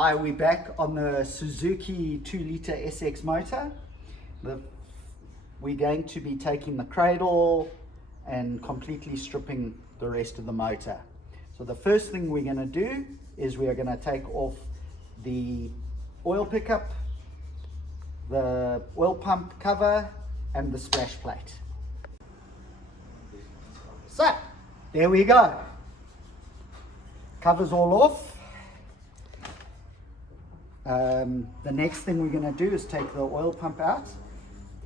Hi, we're back on the Suzuki 2-litre SX motor. We're going to be taking the cradle and completely stripping the rest of the motor. So the first thing we're going to do is we are going to take off the oil pickup, the oil pump cover and the splash plate. So there we go. Cover's all off. The next thing we're going to do is take the oil pump out.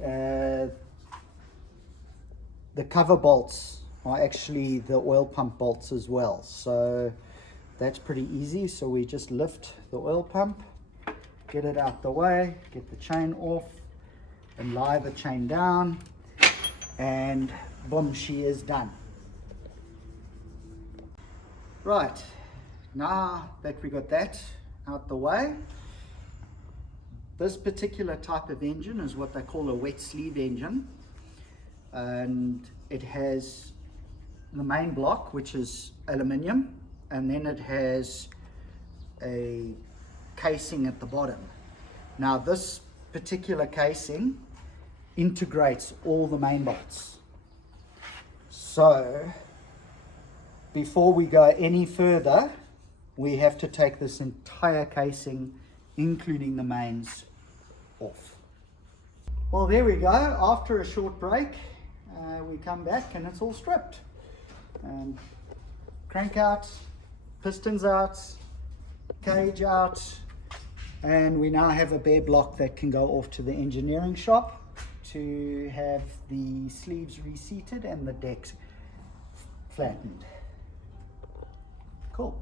The cover bolts are actually the oil pump bolts as well, so that's pretty easy. So we just lift the oil pump, get it out the way, get the chain off and lie the chain down, and boom, she is done. Right, now that we got that out the way, this particular type of engine is what they call a wet sleeve engine, and it has the main block, which is aluminium, and then it has a casing at the bottom. Now this particular casing integrates all the main bolts. So before we go any further, we have to take this entire casing, including the mains, off. Well, there we go. After a short break, we come back and it's all stripped. Crank out, pistons out, cage out, and we now have a bare block that can go off to the engineering shop to have the sleeves reseated and the decks flattened. Cool.